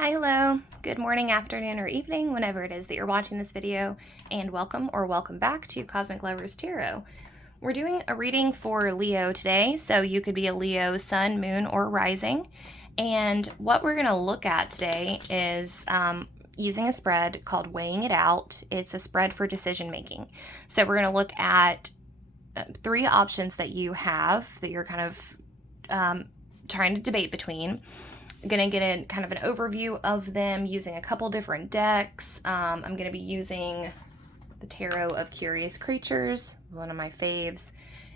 Hi, hello. Good morning, afternoon, or evening, whenever it is that you're watching this video, and welcome or welcome back to Cosmic Lovers Tarot. We're doing a reading for Leo today, so you could be a Leo sun, moon, or rising. And what we're going to look at today is using a spread called Weighing It Out. It's a spread for decision making. So we're going to look at three options that you have that you're kind of trying to debate between. I'm going to get in kind of an overview of them using a couple different decks. I'm going to be using the Tarot of Curious Creatures, one of my faves,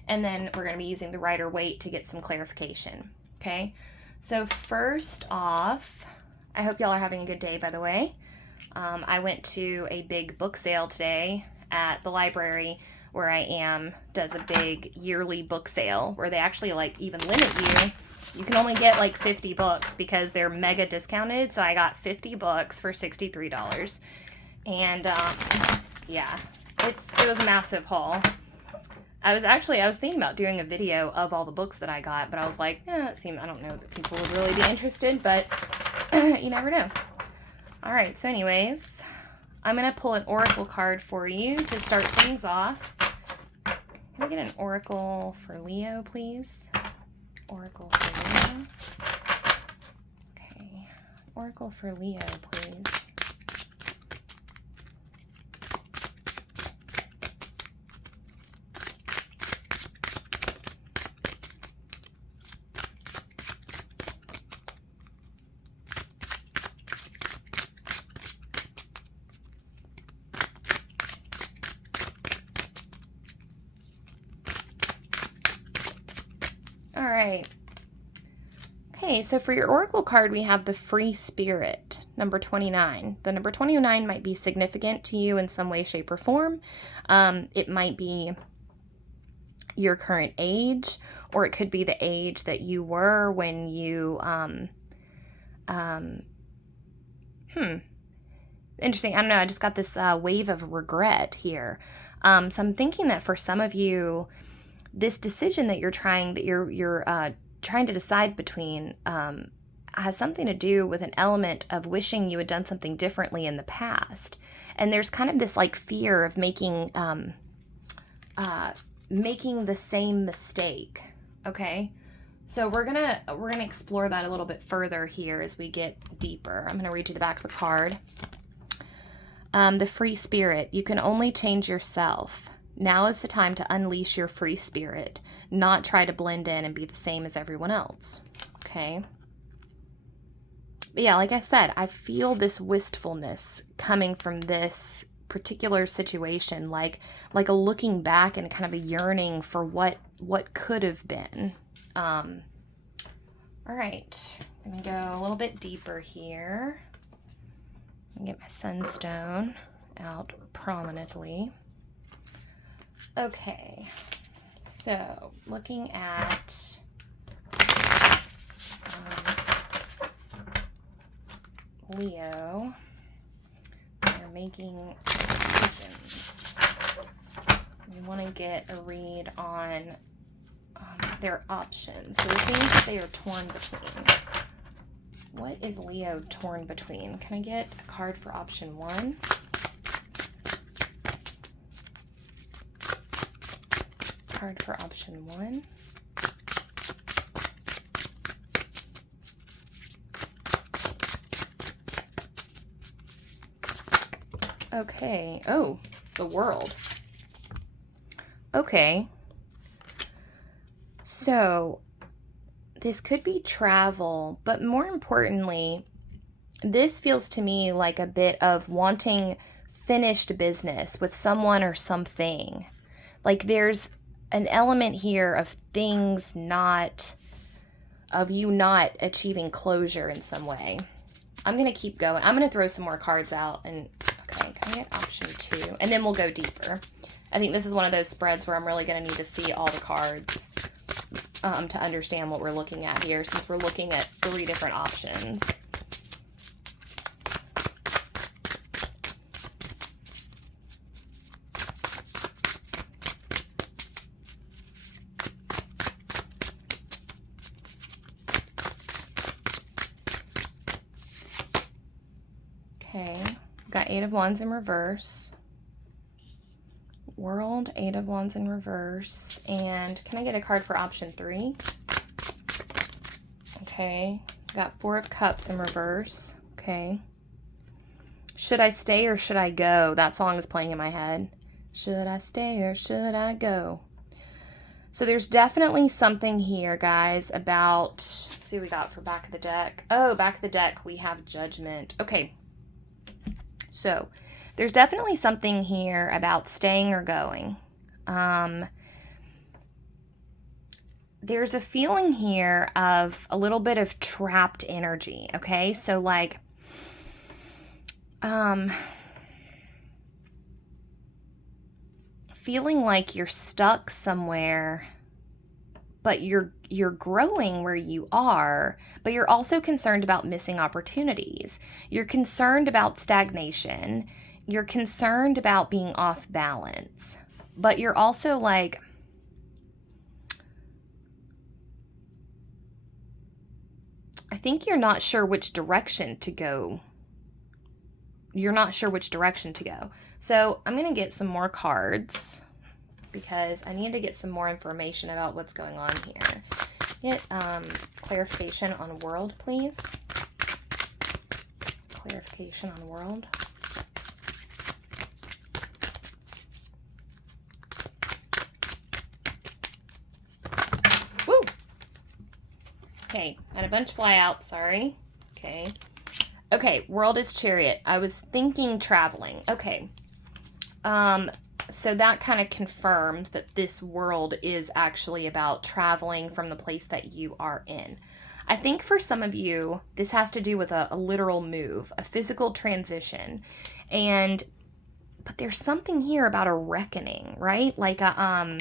and then we're going to be using the Rider-Waite to get some clarification. Okay, so first off, I hope y'all are having a good day, by the way. I went to a big book sale today at the library where I am, does a big yearly book sale where they actually like even limit you. You can only get like 50 books because they're mega discounted. So I got 50 books for $63. And yeah, it was a massive haul. I was thinking about doing a video of all the books that I got, but I was like, I don't know that people would really be interested, but you never know. All right, so anyways, I'm going to pull an oracle card for you to start things off. Can I get an oracle for Leo, please? Oracle for Leo. Okay, oracle for Leo, please. All right. Okay, so for your oracle card, we have the Free Spirit, number 29. The number 29 might be significant to you in some way, shape, or form. It might be your current age, or it could be the age that you were when you, interesting. I don't know. I just got this wave of regret here. So I'm thinking that for some of you, this decision that you're trying to decide between has something to do with an element of wishing you had done something differently in the past. And there's kind of this like fear of making the same mistake. Okay. So we're gonna explore that a little bit further here as we get deeper. I'm gonna read you the back of the card. The Free Spirit. You can only change yourself. Now is the time to unleash your free spirit, not try to blend in and be the same as everyone else. Okay. But yeah, like I said, I feel this wistfulness coming from this particular situation, like a looking back and kind of a yearning for what could have been. All right, I'm gonna go a little bit deeper here. I'm gonna get my sunstone out prominently. Okay, so looking at Leo, they're making decisions. We want to get a read on their options. So the things that they are torn between. What is Leo torn between? Can I get a card for option 1? Card for option 1. Okay. Oh, the World. Okay. So this could be travel, but more importantly, this feels to me like a bit of wanting finished business with someone or something. Like there's an element here of things of you not achieving closure in some way. I'm going to keep going. I'm going to throw some more cards out and, okay, can I get option 2? And then we'll go deeper. I think this is one of those spreads where I'm really going to need to see all the cards to understand what we're looking at here, since we're looking at 3 different options. Okay, got 8 of Wands in reverse. World, 8 of Wands in reverse. And can I get a card for option 3? Okay, got 4 of Cups in reverse. Okay. Should I stay or should I go? That song is playing in my head. Should I stay or should I go? So there's definitely something here, guys, about, let's see what we got for back of the deck. Oh, back of the deck, we have Judgment. Okay. So there's definitely something here about staying or going. There's a feeling here of a little bit of trapped energy, okay? So like, feeling like you're stuck somewhere, but you're growing where you are, but you're also concerned about missing opportunities. You're concerned about stagnation. You're concerned about being off balance, but you're also like, I think you're not sure which direction to go. You're not sure which direction to go. So I'm going to get some more cards because I need to get some more information about what's going on here. Get clarification on world, please. Clarification on world. Woo! Okay, had a bunch fly out, sorry. Okay. Okay, world is Chariot. I was thinking traveling. Okay. So that kind of confirms that this world is actually about traveling from the place that you are in. I think for some of you, this has to do with a literal move, a physical transition. But there's something here about a reckoning, right? Like I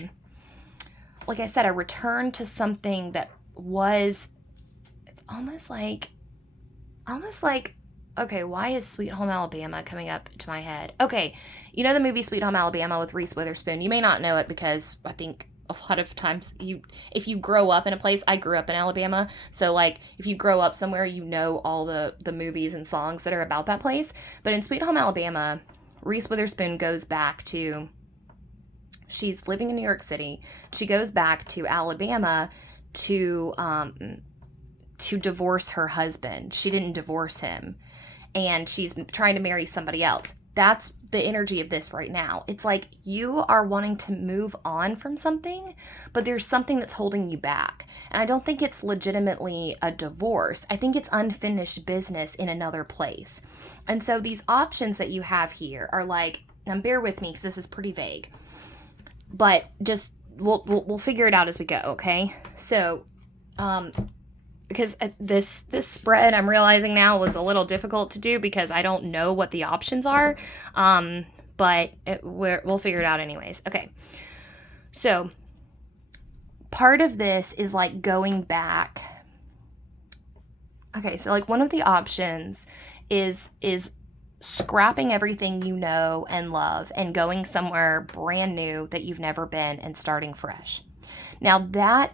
said, a return to something that was, it's almost like, okay, why is Sweet Home Alabama coming up to my head? Okay, you know the movie Sweet Home Alabama with Reese Witherspoon? You may not know it because I think a lot of times if you grow up in a place, I grew up in Alabama, so like if you grow up somewhere, you know all the movies and songs that are about that place. But in Sweet Home Alabama, Reese Witherspoon goes back to, she's living in New York City. She goes back to Alabama to divorce her husband. She didn't divorce him. And she's trying to marry somebody else. That's the energy of this right now. It's like you are wanting to move on from something, but there's something that's holding you back. And I don't think it's legitimately a divorce. I think it's unfinished business in another place. And so these options that you have here are like, now bear with me because this is pretty vague, but just we'll figure it out as we go, okay? So, because this spread, I'm realizing now, was a little difficult to do because I don't know what the options are, but we'll figure it out anyways. Okay, so part of this is like going back. Okay, so like one of the options is scrapping everything you know and love and going somewhere brand new that you've never been and starting fresh. Now that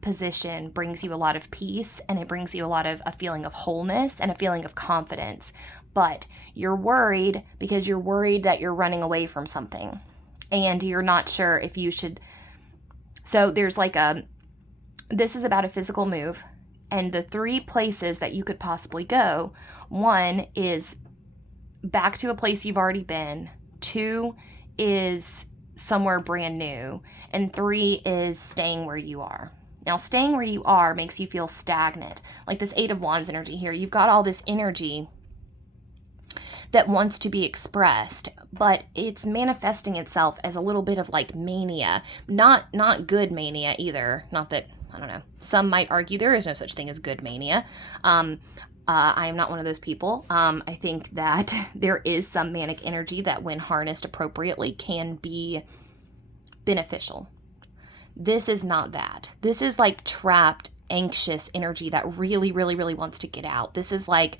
position brings you a lot of peace, and it brings you a feeling of wholeness and a feeling of confidence, but you're worried because you're worried that you're running away from something and you're not sure if you should. So there's like this is about a physical move, and the 3 places that you could possibly go, 1 is back to a place you've already been, 2 is somewhere brand new, and 3 is staying where you are. Now, staying where you are makes you feel stagnant. Like this 8 of Wands energy here. You've got all this energy that wants to be expressed, but it's manifesting itself as a little bit of like mania. Not good mania either. Not that, I don't know. Some might argue there is no such thing as good mania. I am not one of those people. I think that there is some manic energy that when harnessed appropriately can be beneficial. This is not that. This is like trapped, anxious energy that really, really, really wants to get out. This is like,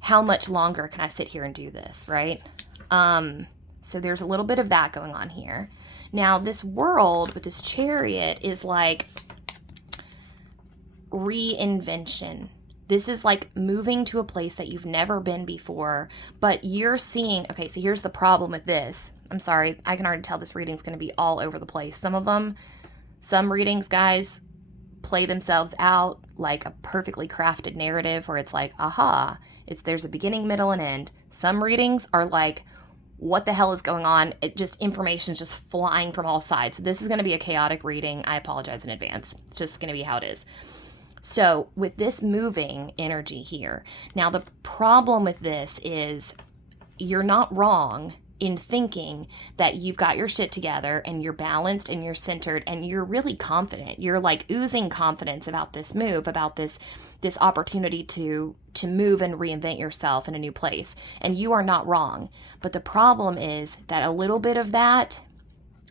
how much longer can I sit here and do this, right? So there's a little bit of that going on here. Now, this world with this Chariot is like reinvention, This is like moving to a place that you've never been before, but you're seeing, okay, so here's the problem with this. I'm sorry, I can already tell this reading's going to be all over the place. Some readings, guys, play themselves out like a perfectly crafted narrative where it's like, aha, there's a beginning, middle, and end. Some readings are like, what the hell is going on? Information's just flying from all sides. So this is going to be a chaotic reading. I apologize in advance. It's just going to be how it is. So with this moving energy here, now the problem with this is you're not wrong in thinking that you've got your shit together and you're balanced and you're centered and you're really confident. You're like oozing confidence about this move, about this opportunity to move and reinvent yourself in a new place. And you are not wrong. But the problem is that a little bit of that,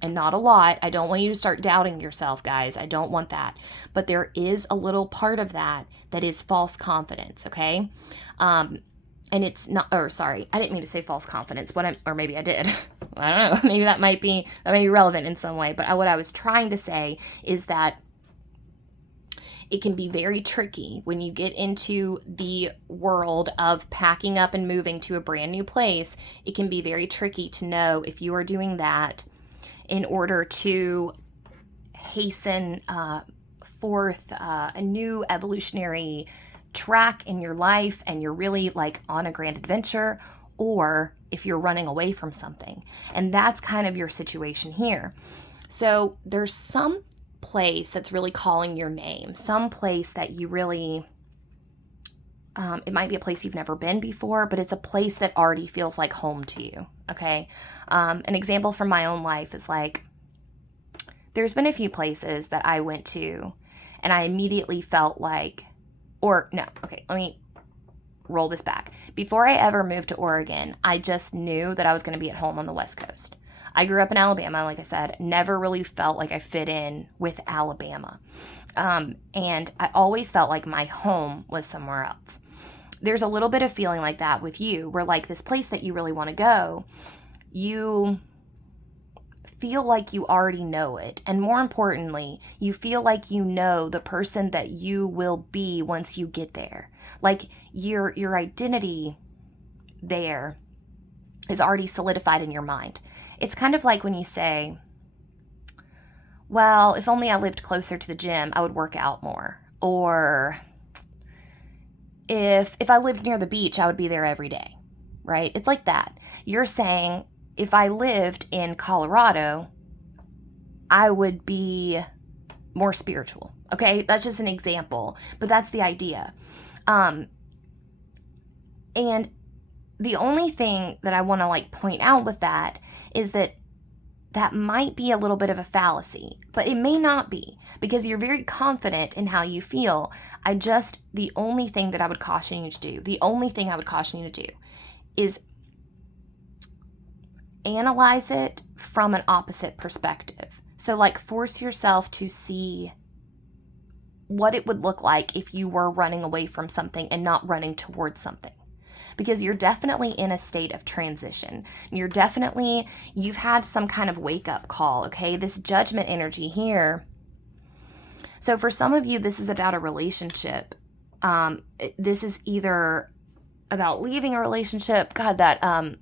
and not a lot, I don't want you to start doubting yourself, guys. I don't want that. But there is a little part of that is false confidence, okay? And it's not, or sorry, I didn't mean to say false confidence, or maybe I did. I don't know. Maybe that might be relevant in some way. But what I was trying to say is that it can be very tricky when you get into the world of packing up and moving to a brand new place. It can be very tricky to know if you are doing that in order to hasten forth a new evolutionary track in your life and you're really like on a grand adventure, or if you're running away from something. And that's kind of your situation here. So there's some place that's really calling your name, some place that you really, it might be a place you've never been before, but it's a place that already feels like home to you, okay? An example from my own life is like, there's been a few places that I went to and I immediately felt like, let me roll this back. Before I ever moved to Oregon, I just knew that I was going to be at home on the West Coast. I grew up in Alabama, like I said, never really felt like I fit in with Alabama. And I always felt like my home was somewhere else. There's a little bit of feeling like that with you, where like this place that you really want to go, you feel like you already know it. And more importantly, you feel like you know the person that you will be once you get there. Like your identity there is already solidified in your mind. It's kind of like when you say, well, if only I lived closer to the gym, I would work out more. Or if I lived near the beach, I would be there every day, right? It's like that. You're saying, if I lived in Colorado, I would be more spiritual. Okay, that's just an example, but that's the idea. And the only thing that I want to like point out with that is that might be a little bit of a fallacy, but it may not be, because you're very confident in how you feel. The only thing that I would caution you to do, is analyze it from an opposite perspective. So like force yourself to see what it would look like if you were running away from something and not running towards something. Because you're definitely in a state of transition. You've had some kind of wake-up call, okay? This judgment energy here. So for some of you, this is about a relationship. This is either about leaving a relationship. God, that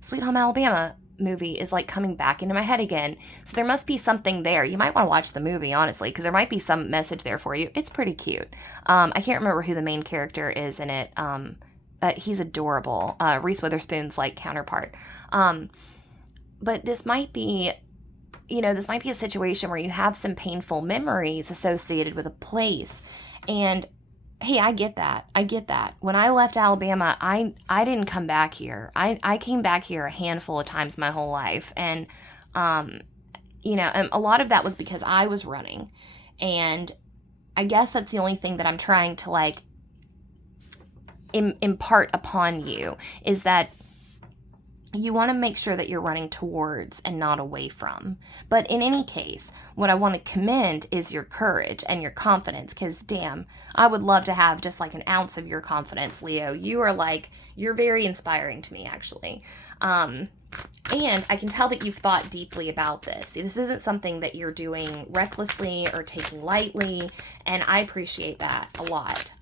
Sweet Home Alabama movie is like coming back into my head again. So there must be something there. You might want to watch the movie, honestly, because there might be some message there for you. It's pretty cute. I can't remember who the main character is in it. He's adorable. Reese Witherspoon's like counterpart. But this might be a situation where you have some painful memories associated with a place. And hey, I get that. When I left Alabama, I didn't come back here. I came back here a handful of times my whole life. And, and a lot of that was because I was running. And I guess that's the only thing that I'm trying to like impart upon you, is that you want to make sure that you're running towards and not away from. But in any case, what I want to commend is your courage and your confidence, because damn, I would love to have just like an ounce of your confidence, Leo. You're very inspiring to me, actually. And I can tell that you've thought deeply about this. This isn't something that you're doing recklessly or taking lightly, and I appreciate that a lot.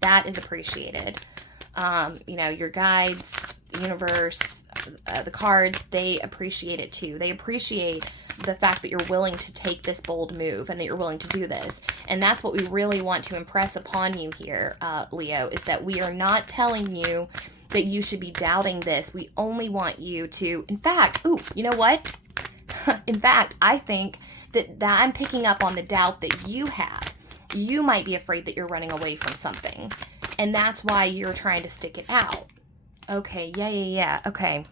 That is appreciated. Your guides, universe, the cards, they appreciate it too. They appreciate the fact that you're willing to take this bold move and that you're willing to do this. And that's what we really want to impress upon you here, Leo, is that we are not telling you that you should be doubting this. We only want you to, in fact, you know what? In fact, I think that I'm picking up on the doubt that you have. You might be afraid that you're running away from something. And that's why you're trying to stick it out. Okay, yeah. Okay.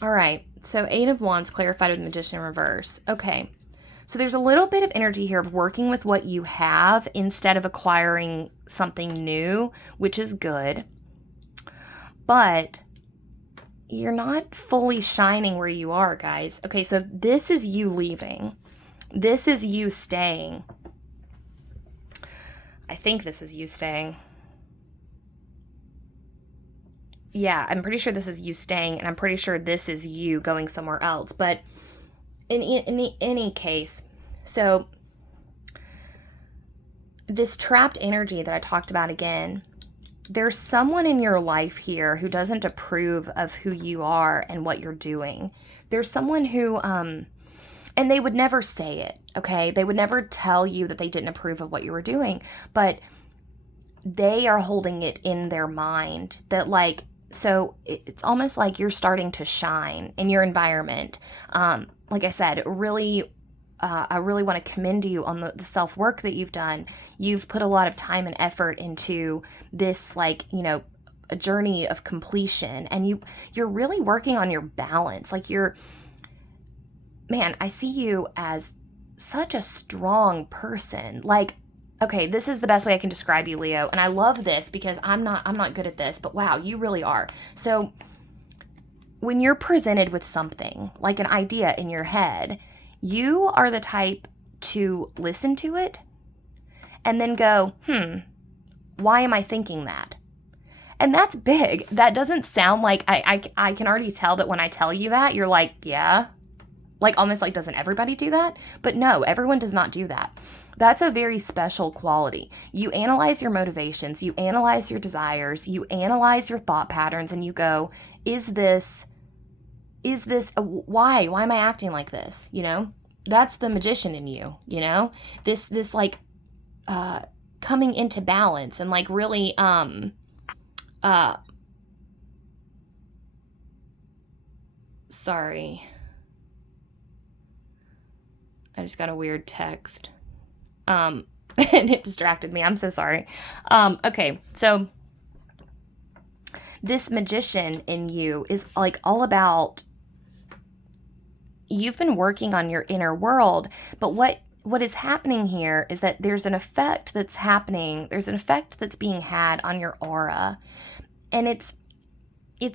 All right. So 8 of Wands clarified with Magician in reverse. Okay. So there's a little bit of energy here of working with what you have instead of acquiring something new, which is good. But you're not fully shining where you are, guys. Okay, so this is you leaving. This is you staying. I think this is you staying. Yeah, I'm pretty sure this is you staying, and I'm pretty sure this is you going somewhere else. But in any case, so this trapped energy that I talked about again, there's someone in your life here who doesn't approve of who you are and what you're doing. There's someone who, and they would never say it, okay? They would never tell you that they didn't approve of what you were doing, but they are holding it in their mind that, like, so it's almost like you're starting to shine in your environment. Like I said, really, I really want to commend you on the self-work that you've done. You've put a lot of time and effort into this, like, a journey of completion, and you're really working on your balance. Like, man, I see you as such a strong person. Like, okay, this is the best way I can describe you, Leo. And I love this because I'm not good at this, but wow, you really are. So when you're presented with something, like an idea in your head, you are the type to listen to it and then go, why am I thinking that? And that's big. That doesn't sound like, I can already tell that when I tell you that, you're like, yeah. Like, almost like, doesn't everybody do that? But no, everyone does not do that. That's a very special quality. You analyze your motivations, you analyze your desires, you analyze your thought patterns, and you go, why am I acting like this? That's the magician in you, this like, coming into balance and like really, sorry. I just got a weird text. And it distracted me. I'm so sorry. Okay, so this magician in you is like all about, you've been working on your inner world, but what is happening here is that there's an effect that's happening. There's an effect that's being had on your aura, and it's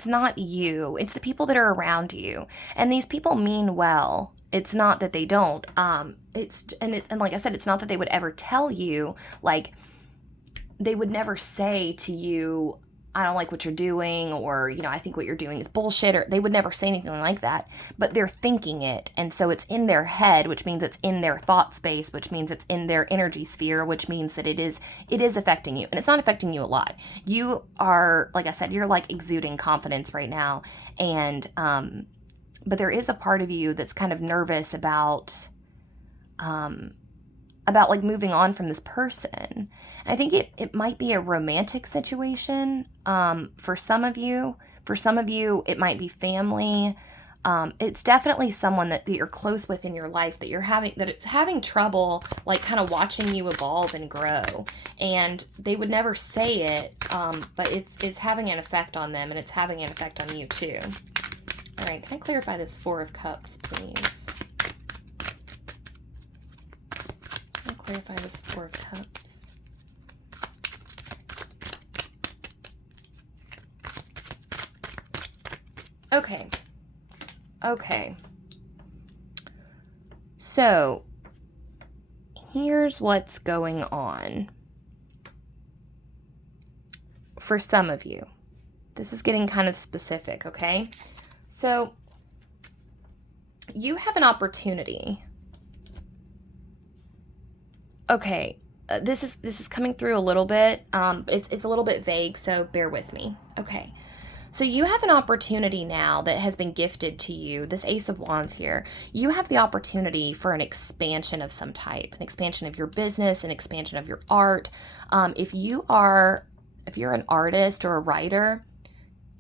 not you. It's the people that are around you, and these people mean well. It's not that they don't. And like I said, it's not that they would ever tell you, like, they would never say to you, I don't like what you're doing, or, I think what you're doing is bullshit, or they would never say anything like that, but they're thinking it. And so it's in their head, which means it's in their thought space, which means it's in their energy sphere, which means that it is affecting you. And it's not affecting you a lot. You are, like I said, you're like exuding confidence right now. And, but there is a part of you that's kind of nervous about like moving on from this person. And I think it might be a romantic situation for some of you. For some of you, it might be family. It's definitely someone that you're close with in your life that it's having trouble, like, kind of watching you evolve and grow. And they would never say it, but it's having an effect on them, and it's having an effect on you too. All right, can I clarify this 4 of Cups, please? Can I clarify this 4 of Cups? Okay. So, here's what's going on for some of you. This is getting kind of specific, okay? So you have an opportunity. Okay, this is coming through a little bit. It's a little bit vague, so bear with me. Okay. So you have an opportunity now that has been gifted to you, this Ace of Wands here. You have the opportunity for an expansion of some type, an expansion of your business, an expansion of your art. If you're an artist or a writer,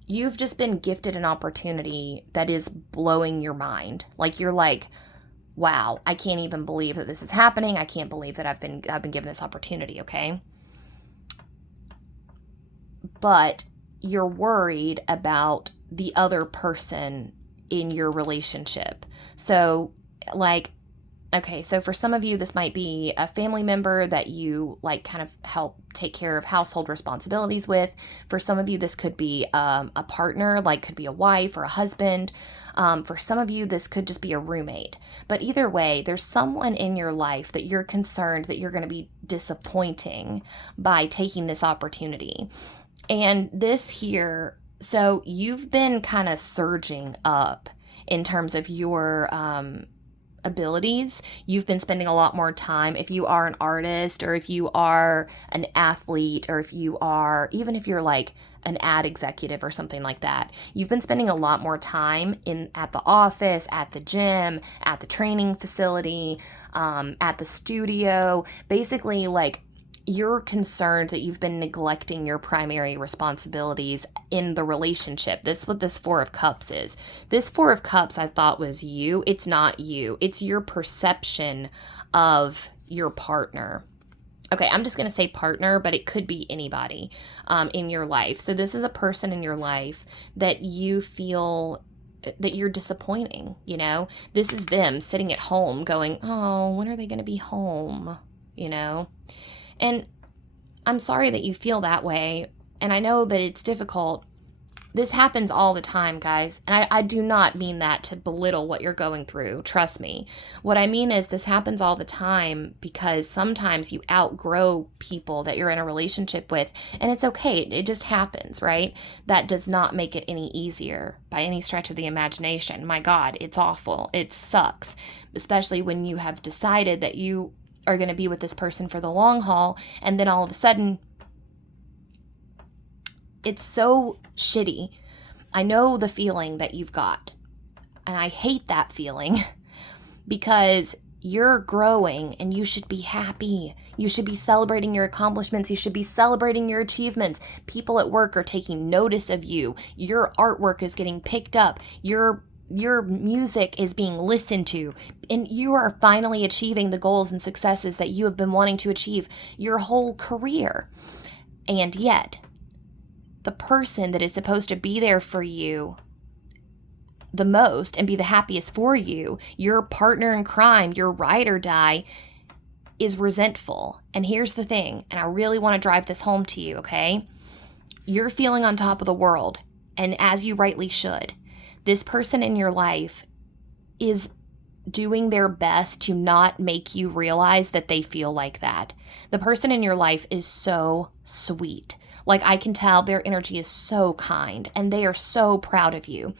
you've just been gifted an opportunity that is blowing your mind. Like you're like, wow, I can't even believe that this is happening. I can't believe that I've been given this opportunity, okay? But you're worried about the other person in your relationship. So like, okay, so for some of you, this might be a family member that you like kind of help take care of household responsibilities with. For some of you, this could be a partner, like could be a wife or a husband. For some of you, this could just be a roommate. But either way, there's someone in your life that you're concerned that you're going to be disappointing by taking this opportunity. And this here, so you've been kind of surging up in terms of your abilities. You've been spending a lot more time. If you are an artist or if you are an athlete or even if you're like an ad executive or something like that, you've been spending a lot more time at the office, at the gym, at the training facility, at the studio, basically like you're concerned that you've been neglecting your primary responsibilities in the relationship. That's what this Four of Cups is. This Four of Cups I thought was you. It's not you. It's your perception of your partner. Okay, I'm just going to say partner, but it could be anybody in your life. So this is a person in your life that you feel that you're disappointing, you know? This is them sitting at home going, oh, when are they going to be home, you know? And I'm sorry that you feel that way. And I know that it's difficult. This happens all the time, guys. And I do not mean that to belittle what you're going through. Trust me. What I mean is this happens all the time because sometimes you outgrow people that you're in a relationship with. And it's okay. It just happens, right? That does not make it any easier by any stretch of the imagination. My God, it's awful. It sucks. Especially when you have decided that you are going to be with this person for the long haul, and then all of a sudden it's so shitty. I know the feeling that you've got, and I hate that feeling because you're growing and you should be happy. You should be celebrating your accomplishments. You should be celebrating your achievements. People at work are taking notice of you. Your artwork is getting picked up. Your music is being listened to, and you are finally achieving the goals and successes that you have been wanting to achieve your whole career. And yet, the person that is supposed to be there for you the most and be the happiest for you, your partner in crime, your ride or die, is resentful. And here's the thing, and I really want to drive this home to you, okay? You're feeling on top of the world, and as you rightly should. This person in your life is doing their best to not make you realize that they feel like that. The person in your life is so sweet. Like I can tell their energy is so kind and they are so proud of you.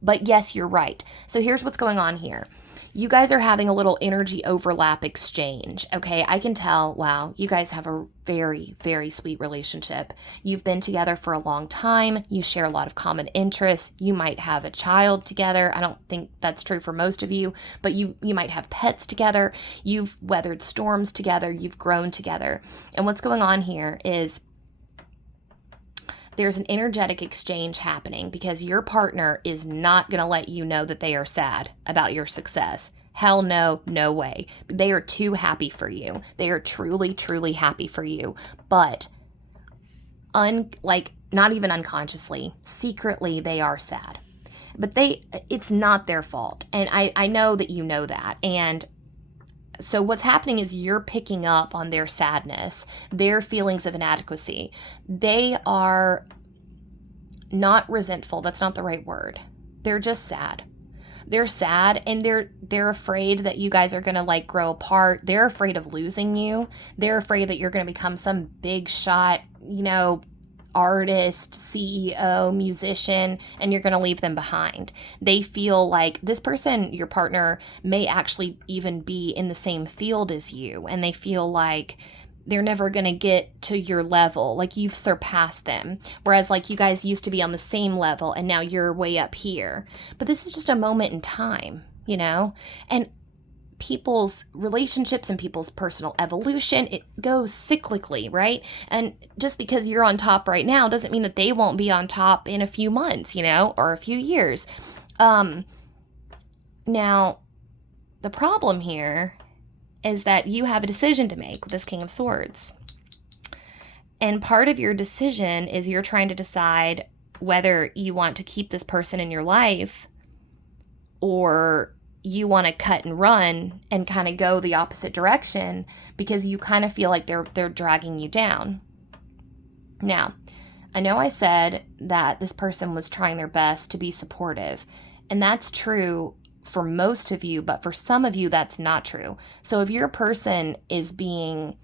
But yes, you're right. So here's what's going on here. You guys are having a little energy overlap exchange, okay? I can tell, wow, you guys have a very, very sweet relationship. You've been together for a long time. You share a lot of common interests. You might have a child together. I don't think that's true for most of you, but you might have pets together. You've weathered storms together. You've grown together. And what's going on here is there's an energetic exchange happening because your partner is not going to let you know that they are sad about your success. Hell no, no way. They are too happy for you. They are truly, truly happy for you. But not even unconsciously, secretly they are sad. But it's not their fault. And I know that you know that. And so what's happening is you're picking up on their sadness, their feelings of inadequacy. They are not resentful. That's not the right word. They're just sad. They're sad and they're afraid that you guys are going to grow apart. They're afraid of losing you. They're afraid that you're going to become some big shot, artist, CEO, musician, and you're going to leave them behind. They feel like this person, your partner, may actually even be in the same field as you, and they feel like they're never going to get to your level, like you've surpassed them. Whereas like you guys used to be on the same level and now you're way up here. But this is just a moment in time, you know? And people's relationships and people's personal evolution, it goes cyclically, right? And just because you're on top right now doesn't mean that they won't be on top in a few months, you know, or a few years. Now, the problem here is that you have a decision to make with this King of Swords. And part of your decision is you're trying to decide whether you want to keep this person in your life or you want to cut and run and kind of go the opposite direction because you kind of feel like they're dragging you down. Now, I know I said that this person was trying their best to be supportive, and that's true for most of you, but for some of you, that's not true. So if your person is being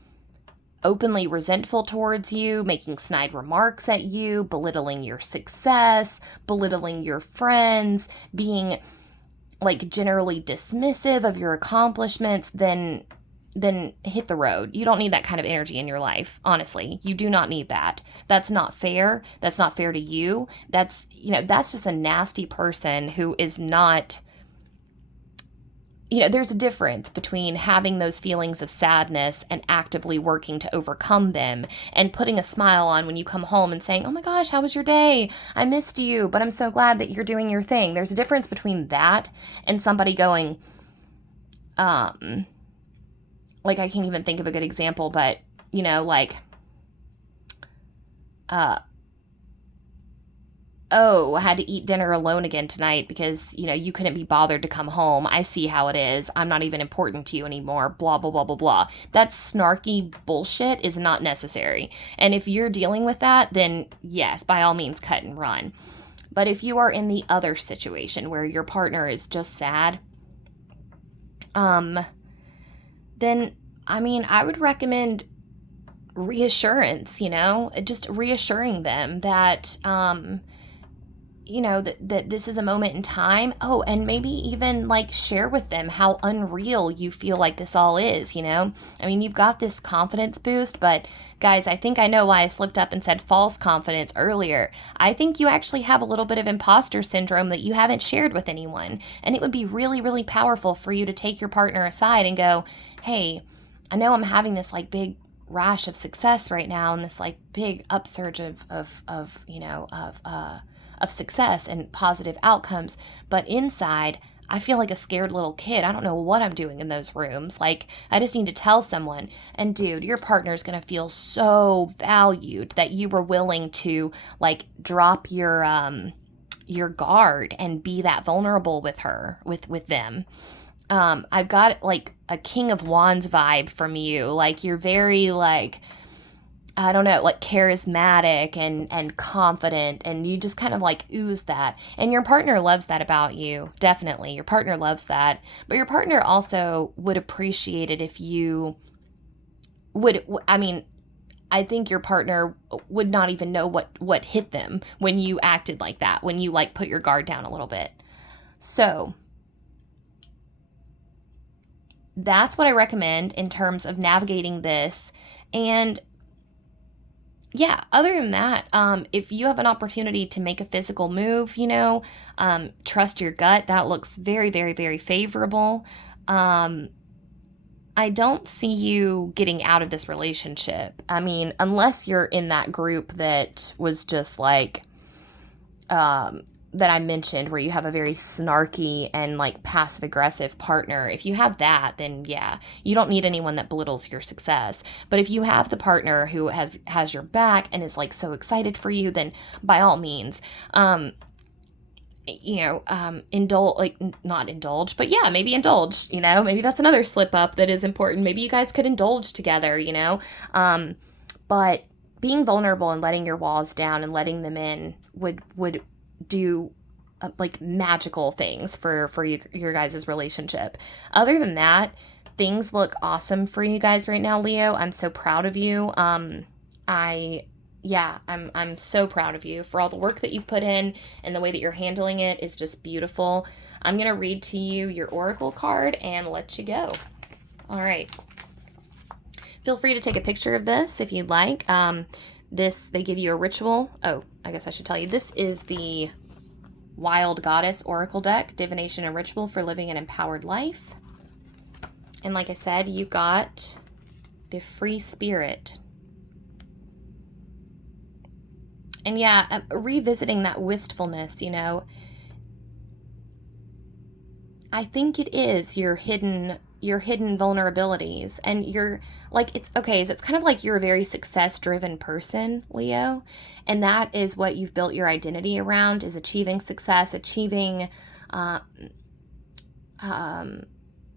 openly resentful towards you, making snide remarks at you, belittling your success, belittling your friends, being like generally dismissive of your accomplishments, then hit the road. You don't need that kind of energy in your life. Honestly, you do not need that. That's not fair. That's not fair to you. That's just a nasty person who is not, there's a difference between having those feelings of sadness and actively working to overcome them and putting a smile on when you come home and saying, oh my gosh, how was your day? I missed you, but I'm so glad that you're doing your thing. There's a difference between that and somebody going, like I can't even think of a good example, but oh, I had to eat dinner alone again tonight because, you couldn't be bothered to come home. I see how it is. I'm not even important to you anymore. Blah, blah, blah, blah, blah. That snarky bullshit is not necessary. And if you're dealing with that, then yes, by all means, cut and run. But if you are in the other situation where your partner is just sad, then, I would recommend reassurance, just reassuring them that, that this is a moment in time. Oh, and maybe even share with them how unreal you feel like this all is, you've got this confidence boost, but guys, I think I know why I slipped up and said false confidence earlier. I think you actually have a little bit of imposter syndrome that you haven't shared with anyone. And it would be really, really powerful for you to take your partner aside and go, hey, I know I'm having this big rash of success right now and this big upsurge of success and positive outcomes, but inside I feel like a scared little kid. I don't know what I'm doing in those rooms. I just need to tell someone. And dude, your partner's going to feel so valued that you were willing to drop your guard and be that vulnerable with with them. I've got a King of Wands vibe from you. You're very I don't know, charismatic and confident, and you just kind of ooze that. And your partner loves that about you. Definitely. Your partner loves that. But your partner also would appreciate it if you would, I think your partner would not even know what hit them when you acted like that, when you put your guard down a little bit. So that's what I recommend in terms of navigating this. And yeah, other than that, if you have an opportunity to make a physical move, trust your gut. That looks very, very, very favorable. I don't see you getting out of this relationship. Unless you're in that group that was just that I mentioned, where you have a very snarky and passive aggressive partner. If you have that, then yeah, you don't need anyone that belittles your success. But if you have the partner who has your back and is so excited for you, then by all means, indulge, not indulge, but yeah, maybe indulge, maybe that's another slip up that is important. Maybe you guys could indulge together, but being vulnerable and letting your walls down and letting them in would do magical things for your guys' relationship. Other than that, things look awesome for you guys right now, Leo. I'm so proud of you. I yeah, I'm so proud of you for all the work that you've put in, and the way that you're handling it is just beautiful. I'm going to read to you your oracle card and let you go. All right. Feel free to take a picture of this if you'd like. They give you a ritual. Oh, I guess I should tell you, this is the Wild Goddess Oracle deck, Divination and Ritual for Living an Empowered Life. And like I said, you got the Free Spirit. And yeah, revisiting that wistfulness, you know, I think it is your hidden vulnerabilities. And you're like, it's okay, so it's kind of like you're a very success driven person, Leo, and that is what you've built your identity around, is achieving success, achieving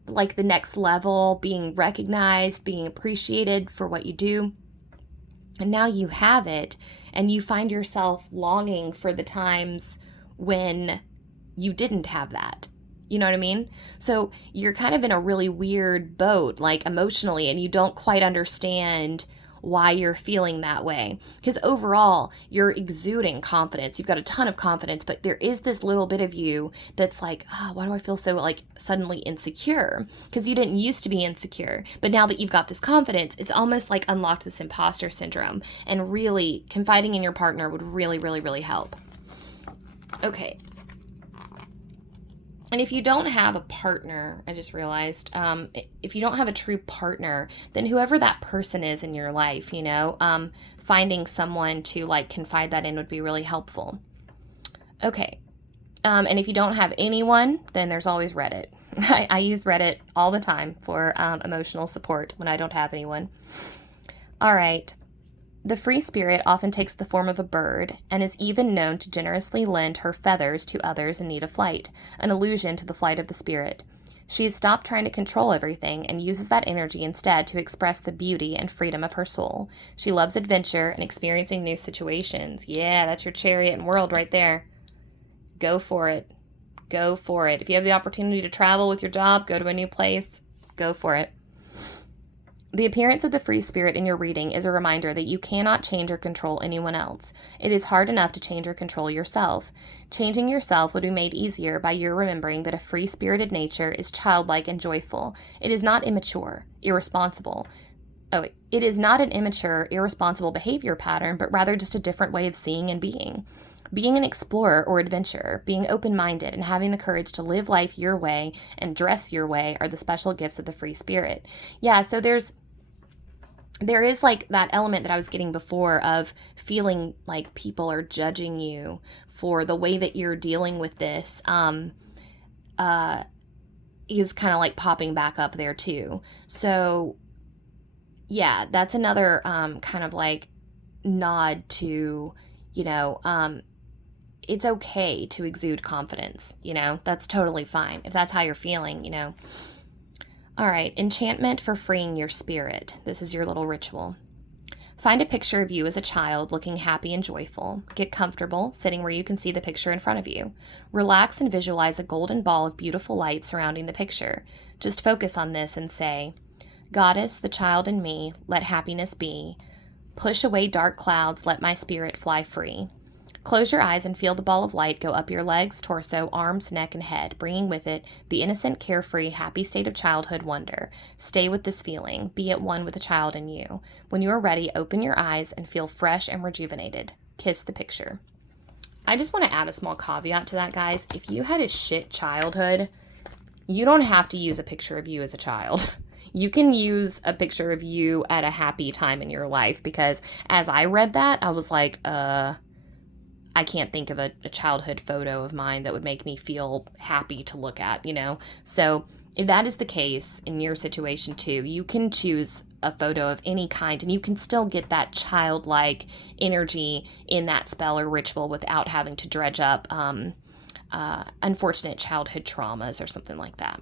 like the next level, being recognized, being appreciated for what you do. And now you have it, and you find yourself longing for the times when you didn't have that. You know what I mean? So you're kind of in a really weird boat, like emotionally, and you don't quite understand why you're feeling that way. Because overall, you're exuding confidence. You've got a ton of confidence, but there is this little bit of you that's like, why do I feel so like suddenly insecure? Because you didn't used to be insecure. But now that you've got this confidence, it's almost like unlocked this imposter syndrome. And really, confiding in your partner would really, really, really help. Okay. And if you don't have a partner, I just realized, if you don't have a true partner, then whoever that person is in your life, you know, finding someone to like confide that in would be really helpful. Okay. And if you don't have anyone, then there's always Reddit. I use Reddit all the time for emotional support when I don't have anyone. All right. The free spirit often takes the form of a bird and is even known to generously lend her feathers to others in need of flight, an allusion to the flight of the spirit. She has stopped trying to control everything and uses that energy instead to express the beauty and freedom of her soul. She loves adventure and experiencing new situations. Yeah, that's your chariot and world right there. Go for it. Go for it. If you have the opportunity to travel with your job, go to a new place, go for it. The appearance of the free spirit in your reading is a reminder that you cannot change or control anyone else. It is hard enough to change or control yourself. Changing yourself would be made easier by your remembering that a free-spirited nature is childlike and joyful. It is not immature, irresponsible. It is not an immature, irresponsible behavior pattern, but rather just a different way of seeing and being. Being an explorer or adventurer, being open-minded, and having the courage to live life your way and dress your way are the special gifts of the free spirit. Yeah, so there is like that element that I was getting before of feeling like people are judging you for the way that you're dealing with this, is kind of like popping back up there too. So yeah, that's another kind of like nod to, you know, it's okay to exude confidence, you know, that's totally fine. If that's how you're feeling, you know. All right, enchantment for freeing your spirit. This is your little ritual. Find a picture of you as a child looking happy and joyful. Get comfortable, sitting where you can see the picture in front of you. Relax and visualize a golden ball of beautiful light surrounding the picture. Just focus on this and say, Goddess, the child in me, let happiness be. Push away dark clouds, let my spirit fly free. Close your eyes and feel the ball of light go up your legs, torso, arms, neck, and head, bringing with it the innocent, carefree, happy state of childhood wonder. Stay with this feeling. Be at one with the child in you. When you are ready, open your eyes and feel fresh and rejuvenated. Kiss the picture. I just want to add a small caveat to that, guys. If you had a shit childhood, you don't have to use a picture of you as a child. You can use a picture of you at a happy time in your life, because as I read that, I was like, I can't think of a childhood photo of mine that would make me feel happy to look at, you know? So if that is the case in your situation too, you can choose a photo of any kind and you can still get that childlike energy in that spell or ritual without having to dredge up unfortunate childhood traumas or something like that.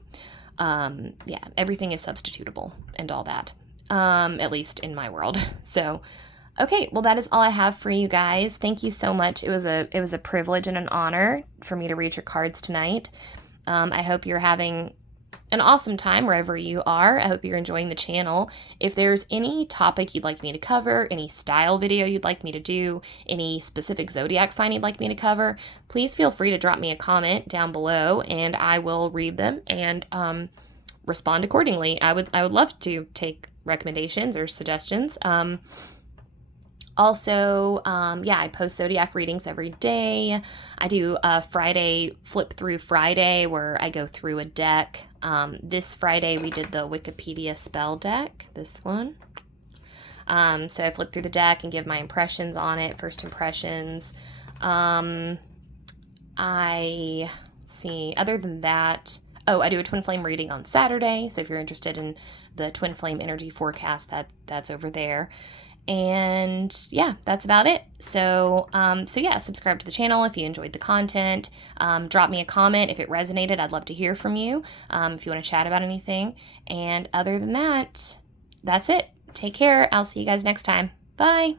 Yeah, everything is substitutable and all that, at least in my world. So okay, well, that is all I have for you guys. Thank you so much. It was a privilege and an honor for me to read your cards tonight. I hope you're having an awesome time wherever you are. I hope you're enjoying the channel. If there's any topic you'd like me to cover, any style video you'd like me to do, any specific zodiac sign you'd like me to cover, please feel free to drop me a comment down below and I will read them and respond accordingly. I would love to take recommendations or suggestions. Also, I post zodiac readings every day. I do a Friday flip through Friday where I go through a deck. This Friday we did the Wikipedia spell deck, this one. So I flip through the deck and give my impressions on it, first impressions. Other than that, I do a twin flame reading on Saturday. So if you're interested in the twin flame energy forecast, that's over there. And yeah, that's about it. So subscribe to the channel if you enjoyed the content. Drop me a comment if it resonated. I'd love to hear from you if you want to chat about anything. And other than that, that's it. Take care. I'll see you guys next time. Bye.